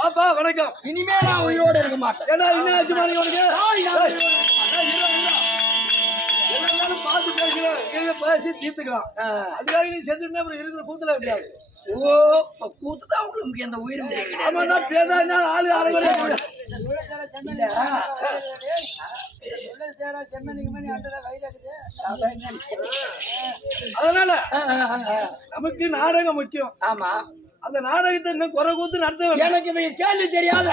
பாப்பா வணக்கம். இனிமே நான் உயிரோட இருக்க மாட்டேன். ஏன்னா என்ன ஆச்சு மாதிரி உனக்கு பார்த்து பேசுகிறேன் பேசி தீர்த்துக்கலாம். அதுக்காக நீ செஞ்சுருந்தா அப்புறம் இருக்கிற கூத்துல எப்படியாது. ஓ கூத்துதான் உங்களுக்கு அந்த உயிரும் ஆமாண்ணா பேதா ஆளு ஆளுங்களே அதனால நமக்கு நாடகம் முக்கியம். ஆமா அந்த நாடகத்தை இன்னும் குறை கூத்து நடத்த. எனக்கு இந்த கேள்வி தெரியாத,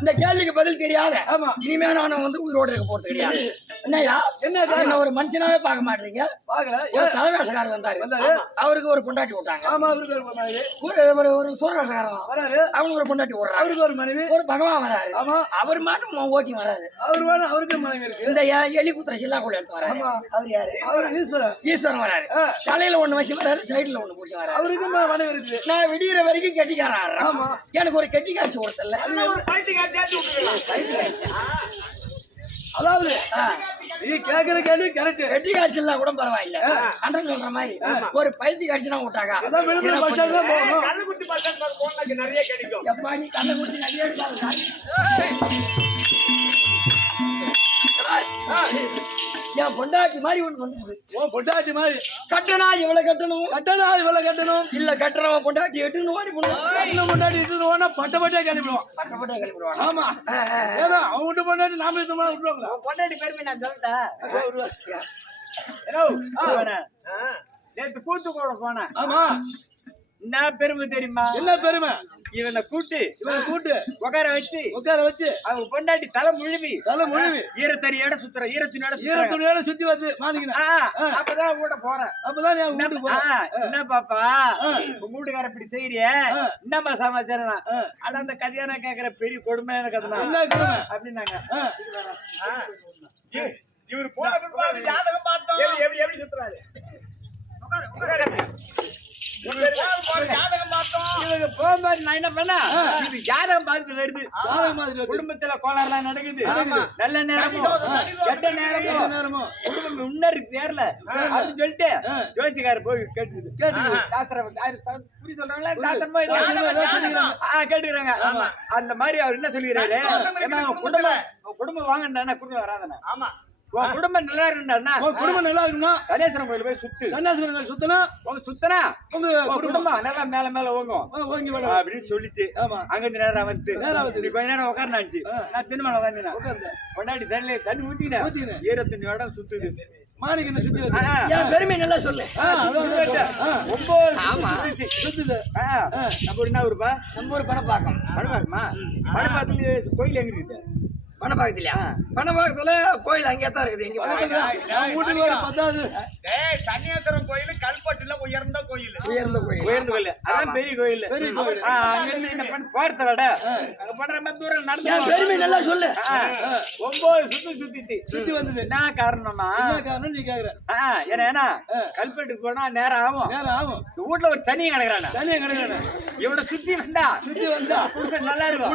இந்த கேள்விக்கு பதில் தெரியாத. ஆமா இனிமே நான் வந்து உயிரோட இருக்க போறது கிடையாது. என்னையா என்ன ஒரு மனுஷனாவே பார்க்க மாட்டீங்க? பாக்கல. ஒரு தலைவேஷக்காரர் வந்தாரு, அவருக்கு ஒரு பொண்டாட்டி விட்டாங்க. ஆமா அவருக்கு ஒரு மனைவி. ஒரு சூரவேஷக்காரன் வராரு, அவனுக்கு ஒரு பொண்டாட்டி விடுறாரு. அவருக்கு ஒரு மனைவி. ஒரு பகவான் வராரு. ஆமா அவர் மாட்டும் ஓட்டி வராது. அவருக்கு மனைவி இருக்கு. இந்த எலி குத்துற சில்லா கூட எடுத்து வராரு. அவர் யாரு? அவர் ஈஸ்வரன் வராரு. தலையில ஒண்ணு வச்சு வராரு, சைடுல ஒண்ணு பூச்சி வராரு. அவருக்கு மனைவி இருக்கு. நான் விடிகிற வரைக்கும் கெட்டிக்காரன். ஆமா எனக்கு ஒரு கெட்டி காட்சி ஒருத்தல்ல. அதாவது நீ கேக்குற கேள்வி கரெக்ட். கெட்டி காட்சி எல்லாம் கூட பரவாயில்ல. அன்றன் சொல்ற மாதிரி ஒரு பைத்தி காட்சினா விட்டாங்க. அதான் விழுப்புரம் பஸ் ஸ்டாண்ட் தான் போகணும். கள்ளக்குட்டி பஸ் ஸ்டாண்ட் போனா நிறைய கிடைக்கும். எப்பா நீ கள்ளக்குட்டி நிறைய எடுக்காத. என் பொண்டாட்டி மாதிரி ஒண்ணு வந்து. ஓ பொண்டாட்டி மாதிரி கட்டணா இவ்வளவு கட்டணும் இல்ல கட்டுறவன் பொண்டாட்டி எட்டுன்னு ஓடி போடுவோம். பொண்டாட்டி இட்டுன்னு பட்ட கிளம்பிடுவான். ஆமா ஏதோ அவங்க விட்டு பொண்டாட்டி நாம விட்டுருவாங்களா? பொண்டாட்டி பெருமை நான் சொல்லிட்டேன். நேற்று கூட்டு கூட போனேன். ஆமா என்ன பெருமை தெரியுமா? என்ன பெருமை? இவனை கூட்டு உட்கார வச்சு அவங்க பொண்டாட்டி தலை முழுவி ஈரத்தறியோட சுத்துற ஈரத்துணியோட சுத்தி வந்து அப்பதான் கூட போறேன். அப்பதான் என்ன பாப்பா உங்க வீட்டுக்கார இப்படி செய்யறிய என்னமா சமாச்சாரம்? ஆனா அந்த கல்யாணம் கேக்குற பெரிய கொடுமையான கதை அப்படின்னாங்க. இவரு ஜாதகம் பார்த்தோம். எப்படி சுத்துறாரு? நான் என்ன பண்ண ஜாதகம் பார்த்து வருது. குடும்பத்துல கோளாறுலாம் நடக்குது. நல்ல நேரமோ கெட்ட நேரமோ குடும்பம் முன்னேறி தேரல அப்படின்னு சொல்லிட்டு ஜோசிக்கார போய் கேட்டுக்குது. புரி சொல்றாங்களா? கேட்டுக்கிறாங்க. அந்த மாதிரி அவர் என்ன சொல்லிக்கிறாரு? குடும்பம் வாங்க குடும்பம் வராதானே. ஆமா குடும்பம் நல்லா இருக்குன்னா சனீஸ்வரன் கோயில் போய் சுத்துனா உங்க குடும்பம் நல்லா மேல மேல ஓங்கும் அப்படின்னு சொல்லிச்சு. அங்க இருந்து நேரம் வந்து கொஞ்ச நேரம் உட்கார்ந்தாச்சு. நான் திருமணம் உட்கார்ந்தேன். கொண்டாடி தண்ணி ஊத்தினேன். ஈரத்துணியோட சுத்துது. மாணிக்க சுத்தி பெருமை நல்லா சொல்லு. நம்ம என்ன ஊருப்பா? நம்ம ஊர் பணப்பாக்கம். பணப்பாக்கத்துல கோயில் எங்க இருக்குது? பணப்பாக்கத்துலயா? பணப்பாக்கத்துல கோயில் அங்கேதான் இருக்குது. சன்னியாசரம் கோயில் கல்பட்டுல உயர்ந்த கோயில். அதான் பெரிய கோயில். போறத விட அங்க பண்ற மாதிரி தூரம் நடந்து பெருமை நல்லா சொல்லு. 9 சுத்தி வந்தது. என்ன காரணம்னா நீ கேக்குற ஏன்னா கல்பட்டுக்கு போனா நேரம் ஆகும். வீட்டுல ஒரு தனியை கிடக்குறான இவனை சுத்தி வந்தா நல்லா இருக்கும்.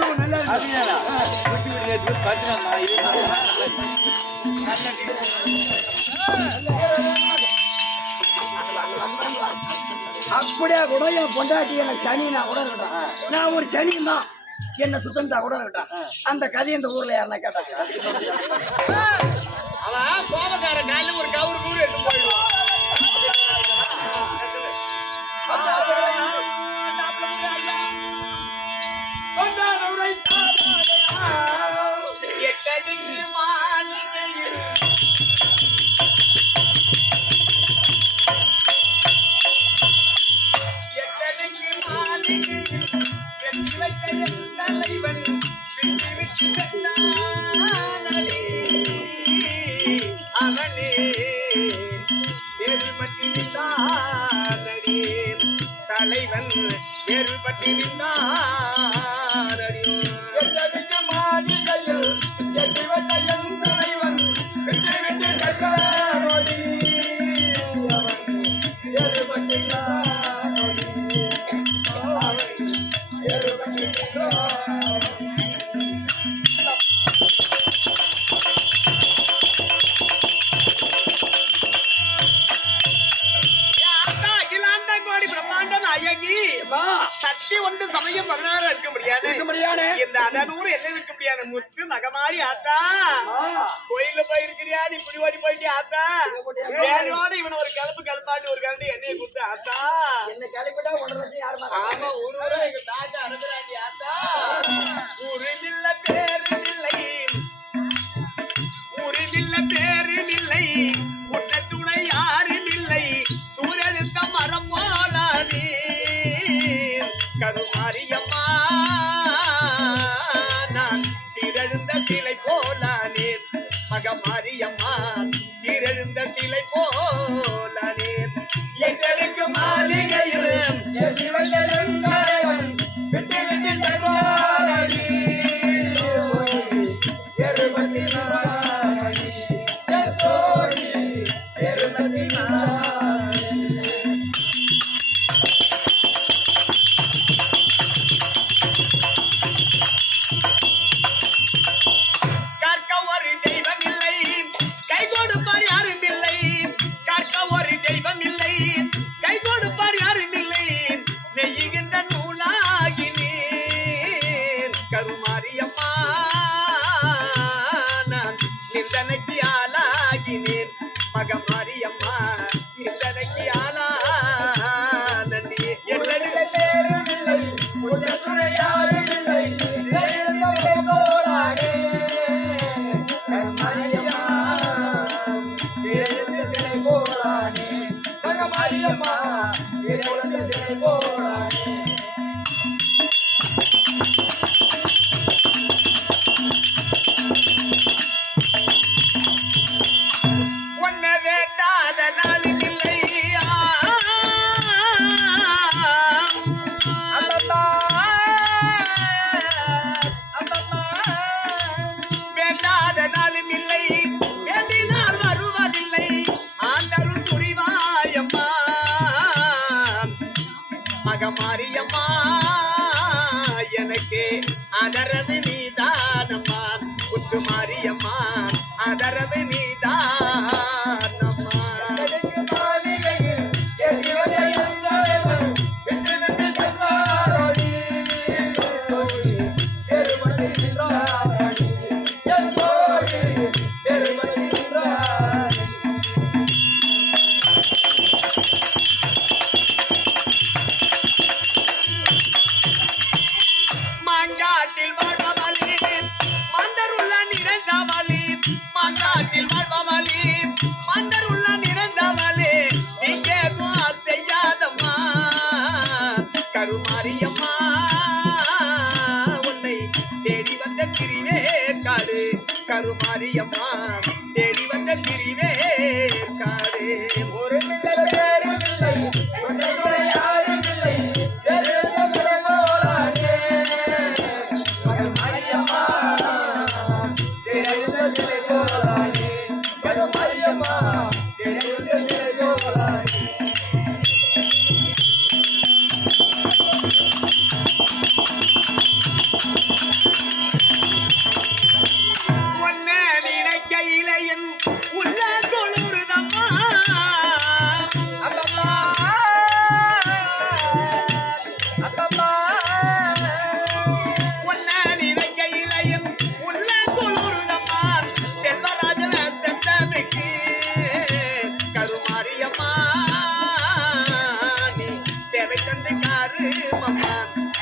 அப்படியே கூட என் பொண்டாட்டி என்ன சனி நான் கூட இருக்கட்டும். நான் ஒரு சனி தான் என்ன சுத்தம் தான் கூட இருக்கட்டும். அந்த கதையை இந்த ஊர்ல யாருன்னா கேட்டாங்க. அவன் கோபக்கார காலையில ஒரு கவுரு நூறு எடுத்து போயிடுவான். தலைவன் வேறு பட்டிருந்தான். நாயகி சக்தி ஒன்று சமயம் 16 இருக்க முடியாது. இந்த அடனூர் என்ன இருக்க முடியாது. முத்து மகமாரி ஆத்தா கோயில்ல போயிருக்கிறியா நீ குடிவாடி போயிட்டு ஆத்தா வேலையோட இவன் ஒரு கலப்பாட்டு ஒரு கரண்டி எண்ணெயை கொடுத்து ஆத்தா என்ன கிளப்பிட்டா ஒன்றரை யாருமா? ஆமா ஒரு எங்க தாத்தா அனுப்புறாண்டி ஆத்தா ஊரில் பேருமில்லை பேருமில்லை உன்ன துணை யாரும் இல்லை சூழலுத்த மரம் போலானே கருமாரியம்மா நான் சீரழுந்த சிலை போலானேன் மகமாரியம்மா சீரழுந்த சிலை போலானேன் எங்களுக்கு மாளிகையில் விட்டு விட்டு செல்வாரே கருமாரியம்மா நான் நிந்தனைக்கு ஆளாகினேன் மகமாரியம்மா நிந்தனைக்கு ஆளானே என்னுடைய பேருமில்லை உன்னை துணை யாரும் இல்லை கருமாரியம்மா சிலை போரானே மகமாரியம்மா சிலை போரானே மகமாரியம்மா எனக்கு அதரவு நீதானம்மா முத்து மாரியம்மா அதரவு நீதானம்மா கருமாரியம்மா உன்னை தேடி வந்த திரிவே காடு கருமாரியம்மா தேடி வந்த திரிவே காடு ஒரு பேருமில்லை உன்னை யாரும் இல்லை கருமாரியம்மா தேடி வந்த கருமாரியம்மா தேடி வந்த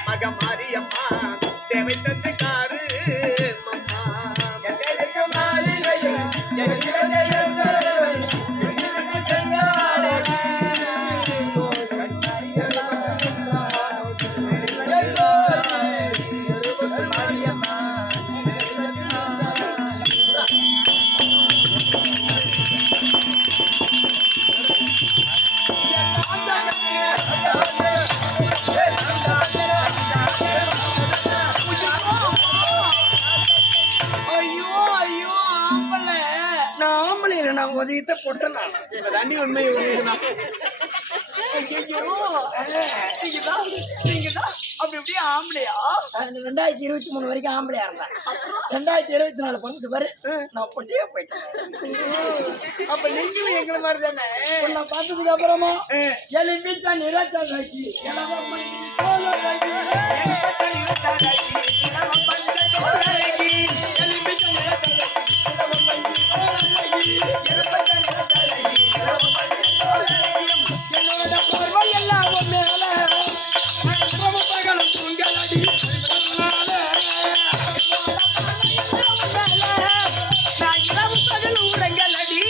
மகமாரியம்மா சேவை தந்து காரு மம்மா எனக்கு மாளிகையில் நான் உதவித்த பொட்டேன் நான் தண்ணி உண்மை அப்ப எப்படியே ஆம்பளையா? 2023 வரைக்கும் ஆம்பளையா இருந்தேன். 2024 பொண்ணு பாரு நான் பொட்டியே போயிட்டேன். அப்ப நீங்களும் எங்களை மாதிரி தானே? உன்னை பார்த்ததுக்கு அப்புறமா எலிமிட்டா நிறத்தாக்கி என்னோட பார்வை எல்லாம் மேல பகலும் தூங்கலடி நான் இரவு பகல் ஊரங்களடி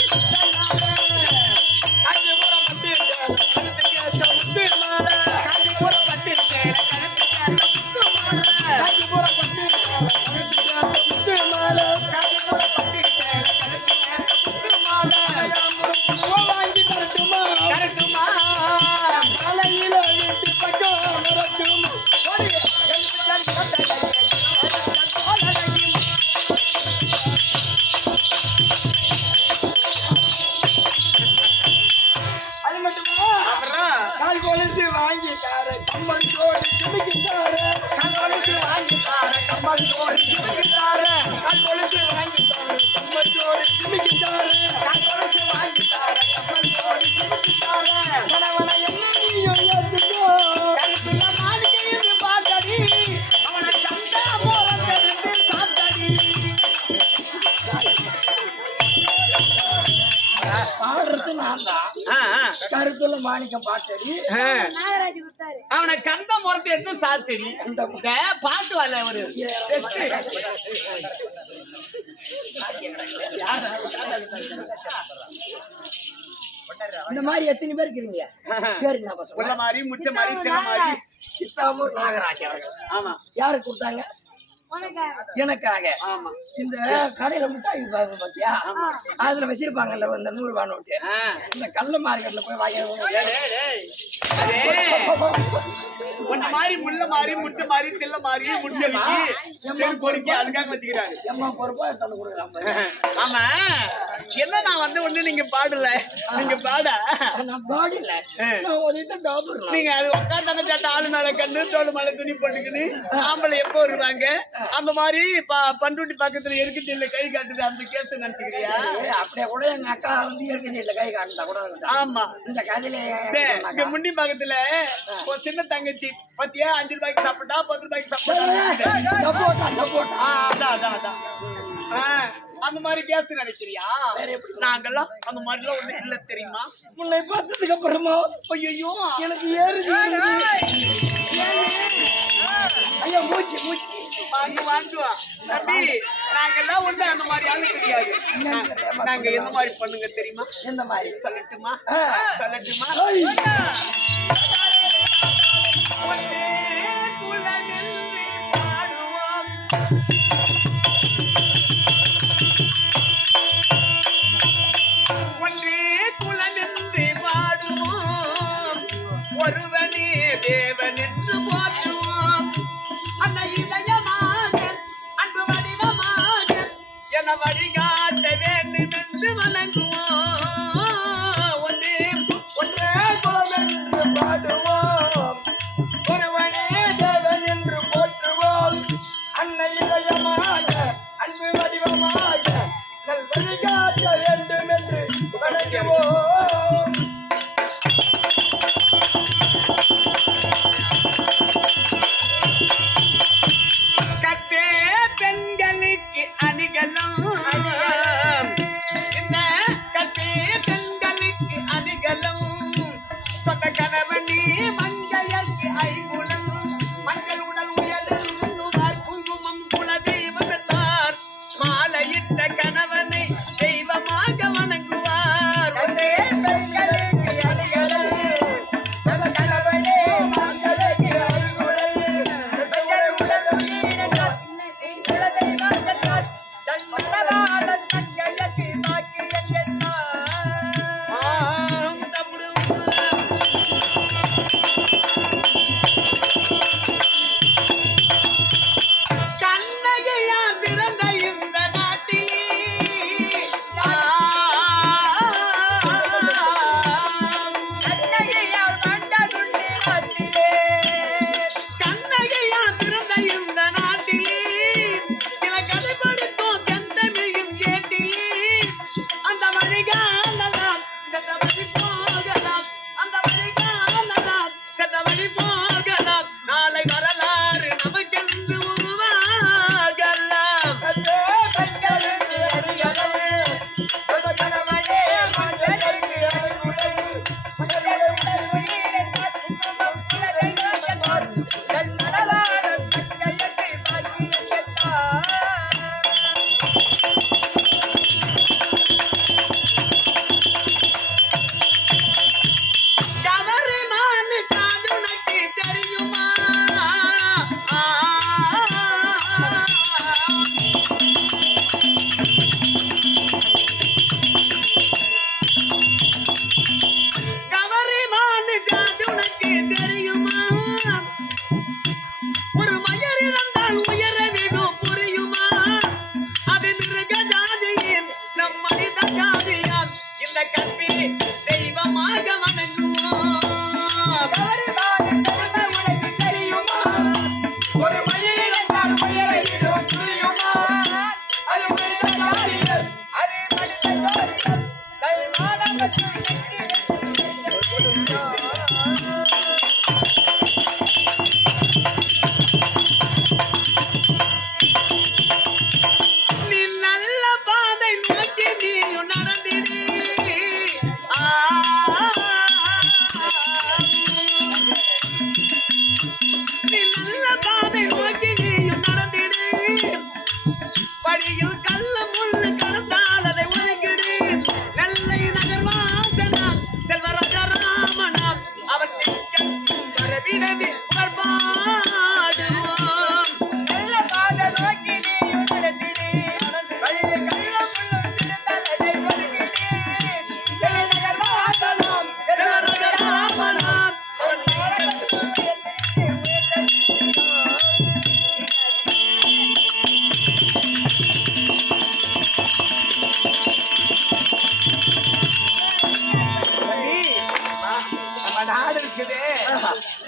வாங்கி தார கம்பன் சோறு திமிக்கி தார கம்பனுக்கு வாங்கி தார கம்பன் சோறு திமிக்கி தார கம்பனுக்கு வாங்கி தார கம்பன் சோறு திமிக்கி தார கம்பனுக்கு வாங்கி தார கம்பன் சோறு திமிக்கி தார கணவனை என்ன நீயும் ஏத்துக்கோ கருப்புல மாளிகையில் பாட்டடி அவனை சண்டா போறதிருந்து சாத்தடி பாடுறது நான் தான் கருத்துல மாணிக்கம் பாட்டடி அவனை கந்த முறத்தை எடுத்து சாத்தடி பாட்டு வரல ஒரு இந்த மாதிரி எத்தனை பேர் இருக்கிறீங்க? பேரு என்ன பசங்க? உள்ள மாதிரி முச்ச மாதிரி தின மாதிரி சித்தாமூர் நாகராஜ் அவர்கள். ஆமா. யாருக்கு கொடுத்தாங்க? எனக்காக. ஆமா. இந்த கடையில மிட்டாய் விற்பாங்க பாத்தியா, அதுல வச்சிருப்பாங்கல்ல இந்த 100 ரூபாய் நோட்டு, இந்த கள்ள மார்க்கெட்ல போய் வாங்கி ஒன்ன மாதிரி முள்ள மாதிரி முட்டை மாதிரி தில்ல மாதிரி முட்டை பொறுக்கி அதுக்காக வச்சுக்கிறாரு. எம்மா பொறுப்பா எடுத்து கொடுக்குறாங்க. ஆமா. என்ன நான் வந்த உடனே நீங்க பாடல, நீங்க பாட நான் பாடல, நான் ஒரே டாபர். நீங்க அது உட்கார்ந்தாங்க சாட்ட ஆளு மேல கண்ணு தோல் மேல துணி போட்டுக்கின்னு ஆம்பளை எப்போ வருவாங்க அந்த மாதிரி பண்ருட்டி பக்கத்துல எருக்கு இல்ல கை காட்டுது அந்த கேஸ் நினைச்சுக்கிறியா? அப்படியே கூட எங்க அக்கா வந்து இருக்கு இல்ல கை காட்டுதா கூட. ஆமா. இந்த கதையில இங்க முண்டி பக்கத்துல ஒரு சின்ன தங்கச்சி பத்தியா 5 ரூபாய்க்கு சாப்பிட்டா 10 ரூபாய்க்கு சப்போட்டா. அதான் அந்த மாதிரி கேஸ் நினைக்கிறியா? நாங்கெல்லாம் அந்த மாதிரி எல்லாம் ஒண்ணு இல்ல தெரியுமா? உன்னை பார்த்ததுக்கு அப்புறமா ஐயோ எனக்கு ஏறுது. ஐயா மூச்சு மூச்சு வாங்குவா தம்பி. நாங்கெல்லாம் ஒண்ணு அந்த மாதிரி ஆளு கிடையாது. நாங்க எந்த மாதிரி பண்ணுங்க தெரியுமா? எந்த மாதிரி சொல்லட்டுமா? சொல்லட்டுமா? ஒருவனே தேவன் என்று போற்றுவோம். அந்த இதயமாக அன்பு வடிவமாக என வழிகாட்ட வேண்டும் என்று வணங்குவோம். ஒன்றே ஒன்றே குலம் என்று பாடுவோம். ஒருவனே தேவன் என்று போற்றுவோம். அன்னை இதயமாக அன்பு வடிவமாக நல் வழிகாட்ட வேண்டும் என்று வணங்குவோம். போகலாம் நாளை வரலாறு நமக்கென்று உருவாகலாம்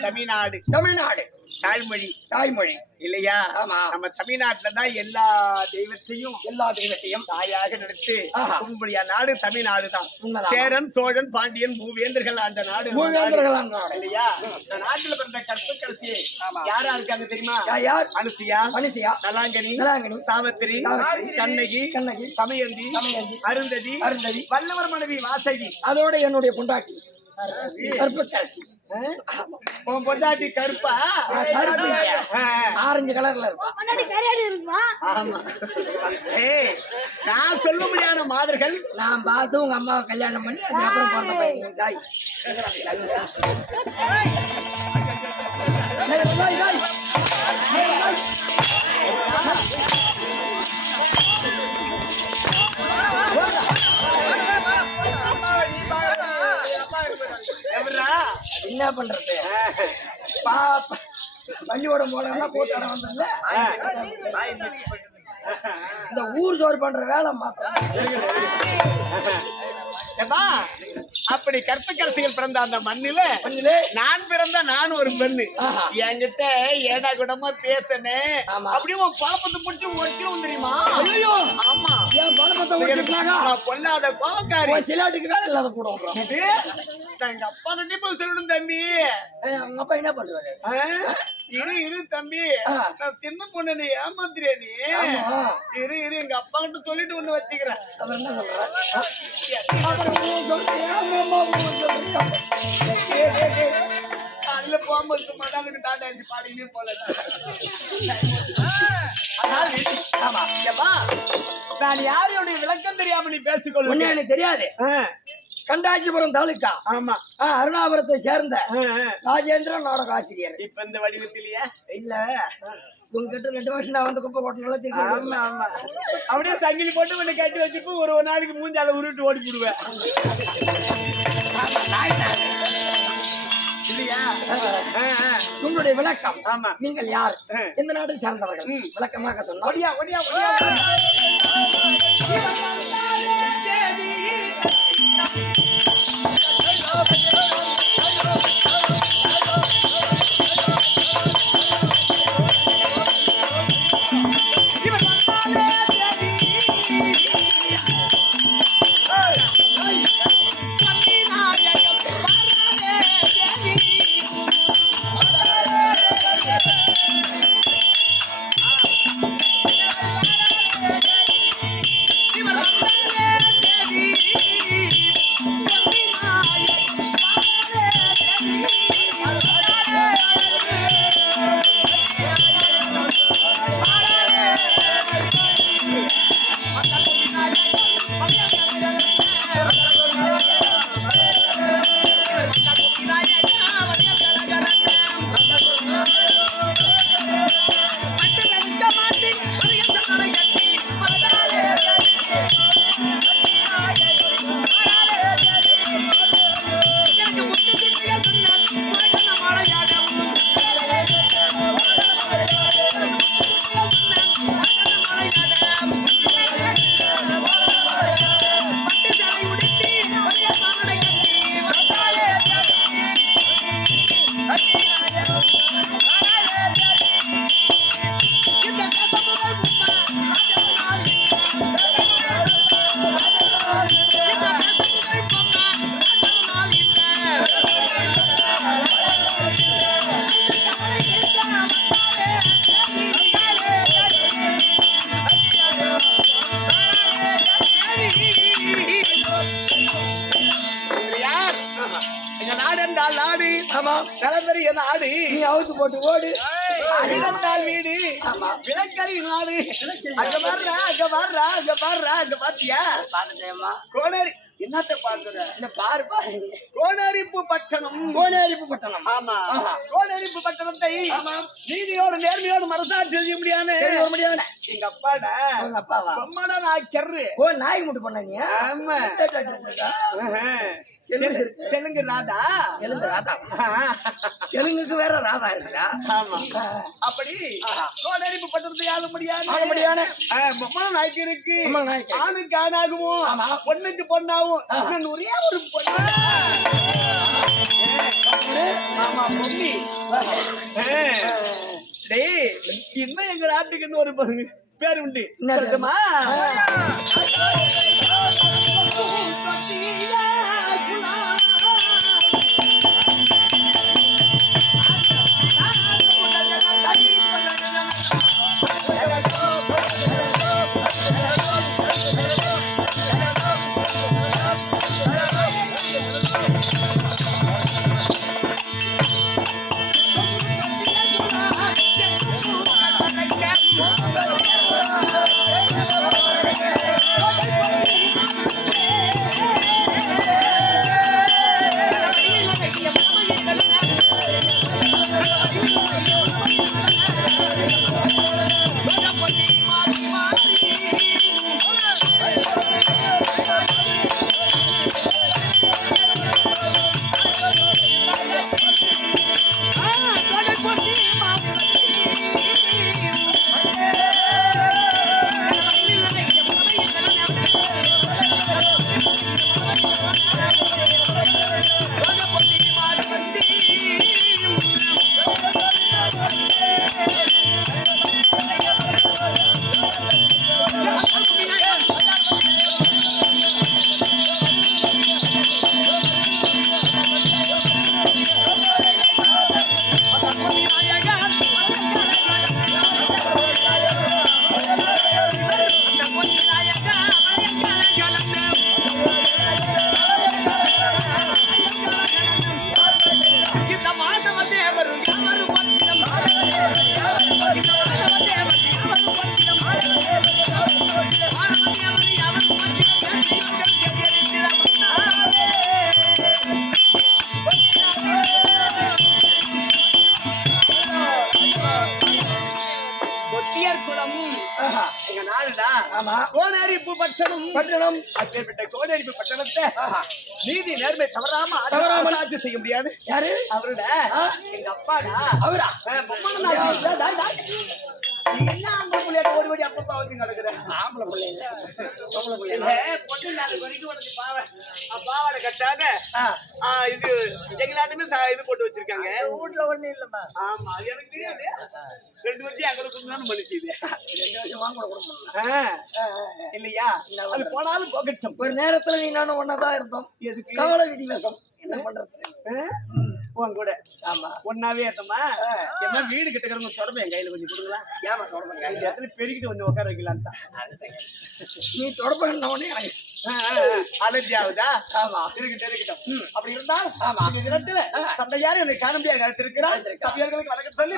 தமிழ்நாடு தமிழ்நாடு தாய்மொழி தாய்மொழி இல்லையா? ஆமா. நம்ம தமிழ்நாட்டுலதான் எல்லா தெய்வத்தையும் தாயாக நினைத்து ஆஹா. கும்பிடியா நாடு தமிழ்நாடு தான். உண்மைதான். சேரன் சோழன் பாண்டியன் மூவேந்தர்கள் ஆண்ட நாடு நம்ம மூவேந்தர்கள் நாடு. ஆண்ட நாடு. இல்லையா? இந்த நாட்டுல பிறந்த கற்புக்கரசி ஆமா. யாரா இருக்காங்க தெரியுமா? யார்? அனுசியா, அனுசியா, நலாங்கனி, நலாங்கனி, சாவித்திரி, சாவித்திரி, கண்ணகி, கண்ணகி, தமயந்தி, தமயந்தி, அருந்ததி, அருந்ததி, வல்லவர் மனைவி வாசகி, அதோட என்னுடைய பொண்டாட்டி கற்புக்கரசி. உன் பொண்டாட்டி கருப்பா? கருப்பு இல்லையா? ஆ. ஆரஞ்சு கலர்ல இருப்பா. ஆமா. ஏய், நான் சொல்ல முடியாத மாதர்கள் நான் பார்த்து உங்க அம்மாவை கல்யாணம் பண்ணி அதுக்கப்புறம் பிறந்த பையன் தாய். எவரா? என்ன பண்றது? பள்ளியோடம் போனா போட்டு இடம் வந்ததுல இந்த ஊர் சோறு பண்ற வேலை மாத்திரம். அப்படி கற்பக்கரசிகள் பிறந்த அந்த மண்ணில நான் பிறந்த நான் ஒரு பெண்ணு. என்கிட்ட ஏடா கூடமா பேசனேன். ஆமா. அப்படியே உன் பாப்பத்தை பிடிச்சி ஒழிக்கணும் தெரியுமா? ஐயோ, ஆமா. என் பணத்தை ஒழிச்சிருக்காங்க. நான் பொல்லாத கோவக்காரி. சிலாட்டுக்கு வேலை இல்லாத போடுவோம். இது எங்க அப்பா கிட்டே போய் சொல்லணும் தம்பி. உங்க அப்பா என்ன பண்ணுவாரு? இரு தம்பி, நான் சின்ன பொண்ணு, நீ ஏமாத்துறியா நீ? இரு எங்க அப்பா கிட்ட சொல்லிட்டு ஒண்ணு வச்சுக்கிறேன். அவர் என்ன சொல்றாரு? காலையில போகும்போது சும்மா தான் டாடா பாடினே போல. நான் யாரையுடைய விளக்கம் தெரியாம நீ பேசிக்கொள்ள. எனக்கு தெரியாது. கண்டாச்சிபுரம் தாலுக்கா. ஆமா. அருணாபுரத்தை சேர்ந்த ராஜேந்திரன் நாடக ஆசிரியர். இப்ப இந்த வடிவத்திலேயே இல்ல, உங்ககிட்ட 2 வருஷம் நான் வந்து குப்பை போட்டனால தெரியும். ஆமா. அப்படியே சங்கிலி போட்டு உன்னை கட்டி வச்சுட்டு ஒரு நாளைக்கு மூஞ்சால உருட்டு ஓடி போடுவேன் இல்லையா? உங்களுடைய விளக்கம். ஆமா. நீங்கள் யார், எந்த நாட்டை சார்ந்தவர்கள்? விளக்கமாக சொன்னா. ஒடியா ஒடியா ஒடியா. பெரிய நாடு நீ அவுத்து போட்டு ஓடு. அகிலத்தால் வீடு விளக்கறி நாடு. அங்க பாருடா அங்க பாருடா அங்க பாருடா அங்க பாத்தியா பாத்துட்டேம்மா. கோனேரி என்னத்த பாக்குற இந்த பாரு பாரு. கோனேரிப்பு பட்டணம். கோனேரிப்பு பட்டணம். ஆமா கோனேரிப்பு பட்டணத்தை நீதியோடு நேர்மையோடு மரசாட்சி செய்ய முடியாது. முடியாது. எங்க அப்பாடா உங்க அப்பாவா? அம்மாடா நான் கெர்ரு. ஓ நாய் முட்டு பண்ண நீ? ஆமா தெலுங்கு ராதா. தெலுங்கு ராதா. தெலுங்குக்கு வேற ராதா இருக்குதா? ஆமா அப்படி கோனேரிப்பு பட்டணத்தை ஆள முடியாது. பொம்மை நாய்க்கு இருக்கு. ஆணுக்கு ஆணாகவும் பொண்ணுக்கு பொண்ணாவும் ஒரே ஒரு பொண்ணு. ஆமா பொண்ணி. டேய் இன்னும் எங்க நாட்டுக்கு இன்னும் ஒரு பேர் உண்டு. சொல்லட்டுமா? கோனேரிப்பு பட்டணம். அப்பேற்பட்ட கோனேரிப்பு பட்டணத்தை நீதி நேர்மை தவறாம ஆட்சி செய்ய முடியாது. யாரு? அவருட எங்க அப்பாடா. அவரா? என்ன ஆம்பளை பிள்ளையாட்ட ஓடி ஓடி அப்பப்பா வந்து கிடக்குற? ஆம்பளை பிள்ளைங்க. பொண்ணு நாலு வரைக்கும் உனக்கு பாவாடை கட்டாத இது எங்க நாட்டுமே இது போட்டு வச்சிருக்காங்க. வீட்டுல ஒண்ணு இல்லம்மா. ஆமா அது எனக்கு தெரியாது. 2 வருஷம் அங்க கொடுக்கணும் மனுஷி இது. 2 வருஷம் வாங்க கொடுக்கணும் இல்லையா? அது போனாலும் போகட்டும். ஒரு நேரத்துல நீ நானும் ஒன்னாதான் இருந்தோம். எதுக்கு? கவலை விதிவசம். என்ன பண்றது? உன் கூட. ஆமா ஒன்னாவே ஏத்தமா என்ன வீடு கிட்டக்கிறவங்க தொடர்பு என் கையில கொஞ்சம் கொடுங்களா? ஏமா தொடர்பு? இந்த இடத்துல பெருகிட்டு கொஞ்சம் உட்கார வைக்கலாம் தான். நீ தொடர்புடனே அலர்ஜி ஆகுதா? ஆமா இருக்கட்டும். அப்படி இருந்தால் ஆமா இந்த இடத்துல தந்தையார் என்னை காணம்பியாக அழைத்திருக்கிறார். சபையர்களுக்கு வணக்கம் சொல்லி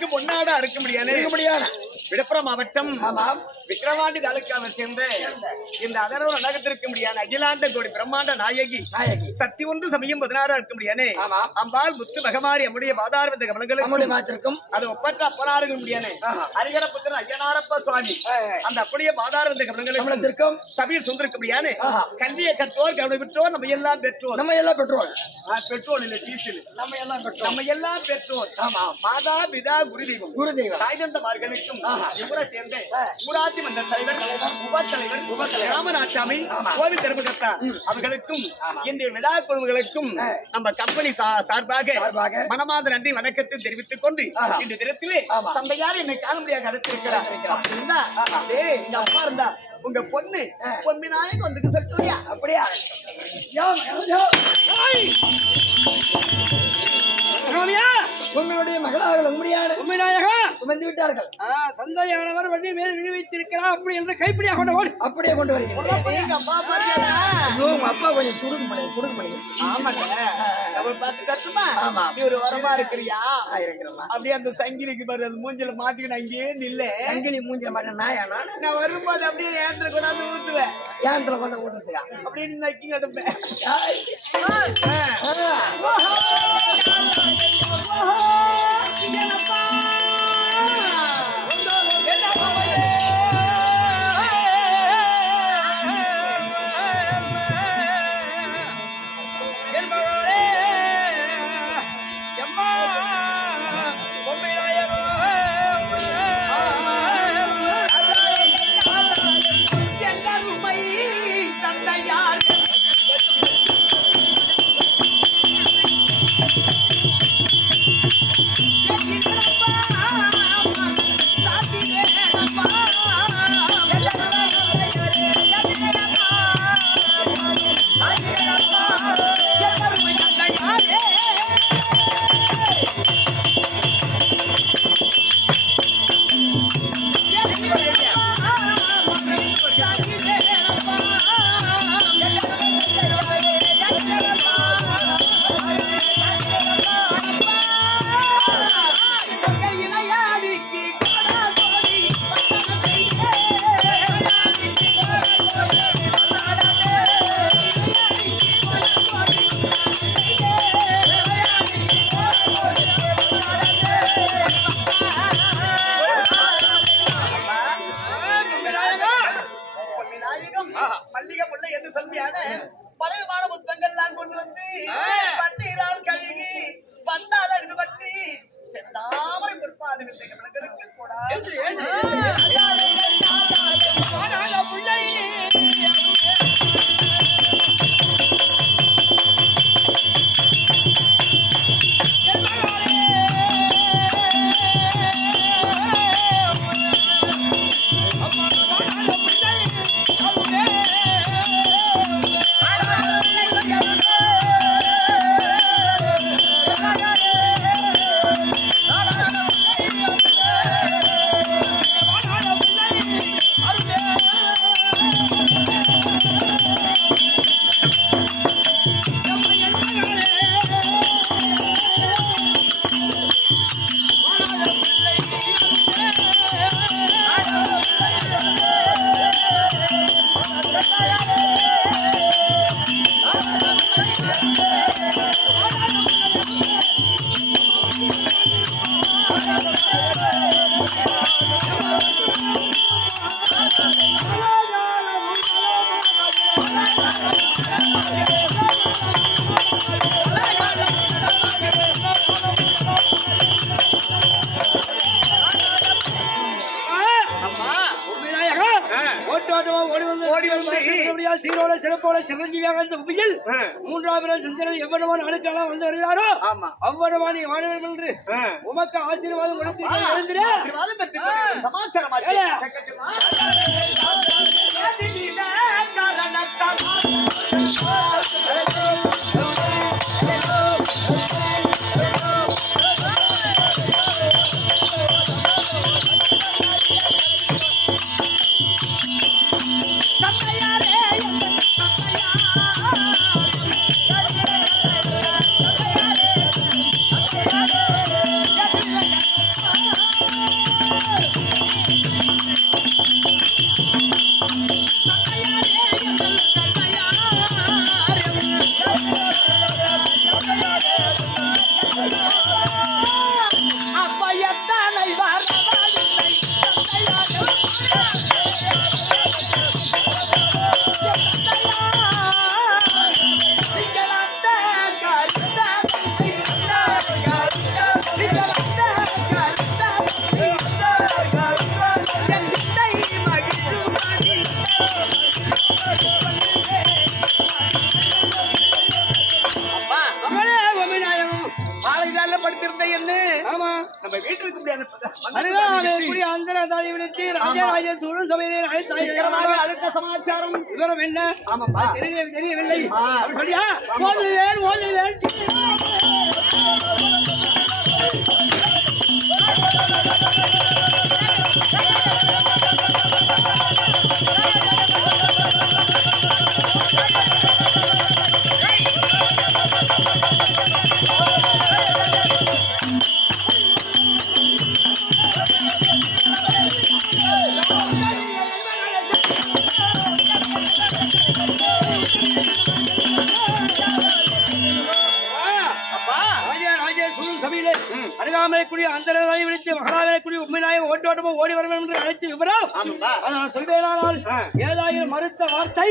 கண்ணுக்கு பொன்னாடா இருக்க முடியாது விழுப்புரம் மாவட்டம் விக்கிரவாண்டி தாலுக்காவை சேர்ந்த இந்த அதனோட நகத்திற்கு முடியாது அகிலாண்ட கோடி பிரம்மாண்ட நாயகி சக்தி ஒன்று சமயம் 16 இருக்க முடியாது அம்பாள் முத்து மகமாரி நம்முடைய பாதார வந்த கமலங்களுக்கும் அது ஒப்பற்ற அப்பனார்கள் முடியாது ஹரிகர புத்திரன் ஐயனாரப்ப சுவாமி அந்த அப்படியே பாதார வந்த கமலங்களுக்கும் சபையில் சொந்திருக்க முடியாது கல்வியை கற்றோர் கவனம் பெற்றோர் நம்ம எல்லாம் பெற்றோர் பெற்றோர் இல்ல டீச்சர் நம்ம எல்லாம் பெற்றோர் மாதா பிதா குருதெய்வம் தாய் தந்தமார்களுக்கும் இவரை சேர்ந்த ஊராட்சி மன்ற தலைவர் உப தலைவர் ராமநாட்டாமி கோவில் தர்மகர்த்தா அவர்களுக்கும் இன்றைய விழா குழுவுகளுக்கும் நம்ம கம்பெனி சார்பாக மனமார்ந்த நன்றி வணக்கத்தை தெரிவித்துக் கொண்டு இந்த தினத்திலே தந்தையார் என்னை காண முடியாது அப்பா இருந்தா உங்க பொண்ணு பொன்மினாயகம் வந்து சொல்லியா அப்படியா உங்களுடைய மகளாக உண்மைநாயகம் வந்து விட்டார்கள் சந்தையானவர் வண்டி மேல் விழி வைத்திருக்கிறார் அப்படி என்று கைப்பிடியாக கொண்டு ஓடி அப்படியே கொண்டு வருகிறேன் அப்பா கொஞ்சம் குடுக்க முடியும் பார்த்து கட்டுமா ஒரு வரமா இருக்கிறியா அப்படியே அந்த சங்கிலிக்கு பாரு அந்த மூஞ்சில மாட்டிக்கிட்டு அங்கேயே நில்ல சங்கிலி மூஞ்சில மாட்டேன் நான் வரும்போது அப்படியே ஏந்திர கொண்டாந்து ஊத்துவேன் ஏந்திர கொண்டு ஊட்டுறதுக்கா அப்படின்னு நக்கி கட்டுப்பேன் மல்லிகை முல்லை என்று சொல்லியான பழையமான புத்தகங்கள் நான் கொண்டு வந்து பட்டீரால் கழுகி பந்தால் அழுது பட்டி செந்தாமரை பொறுப்பாது விளைஞர்களுக்கு கூட சீரோட சிறப்போட சிரஞ்சீவியாக இந்த புவியில் மூன்றாவது சந்திரன் எவ்வளவான அணுக்கெல்லாம் வந்து வருகிறாரோ அவ்வளவான வாழ வேண்டும் என்று உமக்கு ஆசீர்வாதம் கொடுத்திருக்கிறேன் சமாச்சாரம் கண்ணு ஆமா நம்ம வீட்டுக்கு இருக்க முடியாது அருகாமே கூடிய அந்தர தாயை விடுத்து ராஜராஜ சூழல் சபையிலே அழைத்தாய். அடுத்த சமாச்சாரம் விவரம் என்ன? ஆமாப்பா தெரியவில்லை. அப்படி சொல்லியா? ஓதுவேன். சபையிலே அருகாமலை கூடிய அந்தரங்களை விடுத்து மகாராஜனை கூடிய உண்மையாய ஓட்டோட்டமும் ஓடி வர வேண்டும் என்று அழைத்து விவரம் அதை நான் சொல்வேனால் ஏதாயிரம் மறுத்த வார்த்தை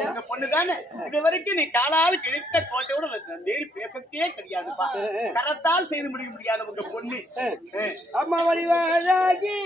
உங்க பொண்ணு தானே இது வரைக்கும் நீ காலால் கிழித்த கோட்டையோட நேரி பேசத்தே கிடையாதுப்பா கரத்தால் செய்து முடிய முடியாது உங்க பொண்ணு அம்மா வடிவாகி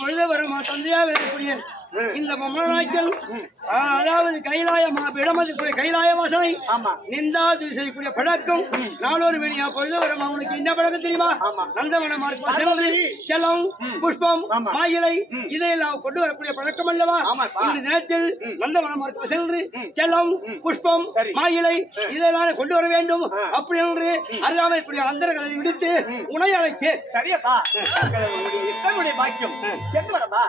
பொழுது வருமா தந்தையா வரக்கூடிய இந்த மம்மனாய்க்கள் அதாவது கைலாயமா இடமதிக்கூடிய கைலாய வாசனை நிந்தாது செய்யக்கூடிய பழக்கம் நாளொரு மணியா பொழுது வரும் அவனுக்கு என்ன பழக்கம் தெரியுமா? நந்தவனமார்க்கு செல்லம் புஷ்பம் மாயிலை இதையெல்லாம் கொண்டு வரக்கூடிய பழக்கம் அல்லவா? இந்த நேரத்தில் நந்தவனமார்க்கு சென்று செல்லம் புஷ்பம் மாயிலை இதெல்லாம் கொண்டு வர வேண்டும் அப்படி என்று அருகாமல் கூடிய அந்தரங்களை விடுத்து உணை அழைத்து சரியப்பா இஷ்டனுடைய பாக்கியம் சென்று வரப்பா